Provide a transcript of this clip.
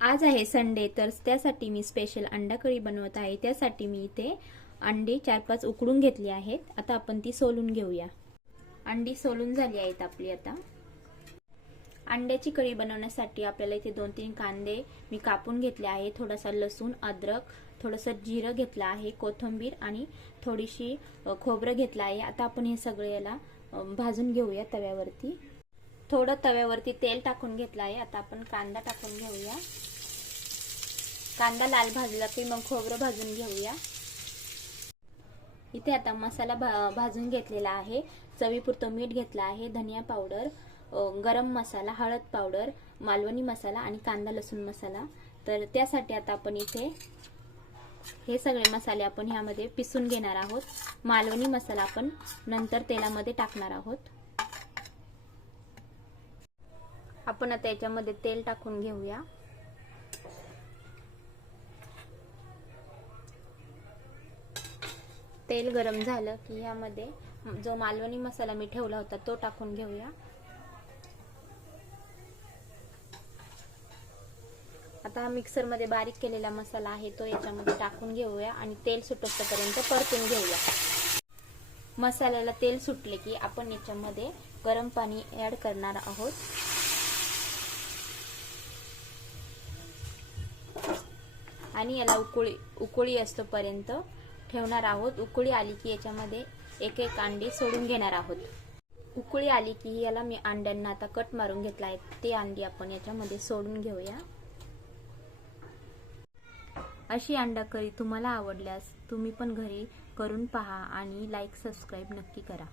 आज आहे संडे, तर त्यासाठी मी स्पेशल अंडा कढी बनवत आहे। त्यासाठी मी इथे अंडी 4-5 उकडून घेतली आहेत। आता आपण ती सोलून घेऊया। अंडी सोलून झाली आहेत आपली। आता अंड्याची कढी बनवण्यासाठी आपल्याला इथे 2-3 कांदे मी कापून घेतले आहे, थोडासा लसूण, अद्रक, थोडंसं जिरं घेतलं आहे, कोथिंबीर आणि थोडीशी खोबरं घेतलं आहे। आता आपण हे सगळे याला भाजून घेऊया तव्यावरती। थोडं तव्यावरती तेल टाकून घेतलं आहे। आता आपण कांदा टाकून घेऊया। कांदा लाल भाजला की मग खोबरं भाजून घेऊया। इथे आता मसाला भाजून घेतलेला आहे। चवीपुरतं मीठ घेतलं आहे, धनिया पावडर, गरम मसाला, हळद पावडर, मालवणी मसाला आणि कांदा लसूण मसाला। तर त्यासाठी आता आपण इथे हे सगळे मसाले आपण ह्यामध्ये पिसून घेणार आहोत। मालवणी मसाला आपण नंतर तेलामध्ये टाकणार आहोत। आपण आता याच्यामध्ये तेल टाकून घेऊया। तेल गरम झालं की यामध्ये जो मालवणी मसाला मी ठेवला होता तो टाकून घेऊया। आता हा मिक्सर मध्ये बारीक केलेला मसाला आहे तो याच्यामध्ये टाकून घेऊया आणि तेल सुटेपर्यंत परतून घेऊया। मसाल्याला तेल सुटले की आपण याच्यामध्ये गरम पाणी ऍड करणार आहोत आणि याला उकळी असतोपर्यंत ठेवणार आहोत। उकळी आली की याच्यामध्ये एक एक अंडी सोडून घेणार आहोत। उकळी आली की याला मी अंड्यांना आता कट मारून घेतला आहे, ते अंडी आपण याच्यामध्ये सोडून घेऊया। अशी अंडा कढी तुम्हाला आवडल्यास तुम्ही पण घरी करून पहा आणि लाईक सबस्क्राईब नक्की करा।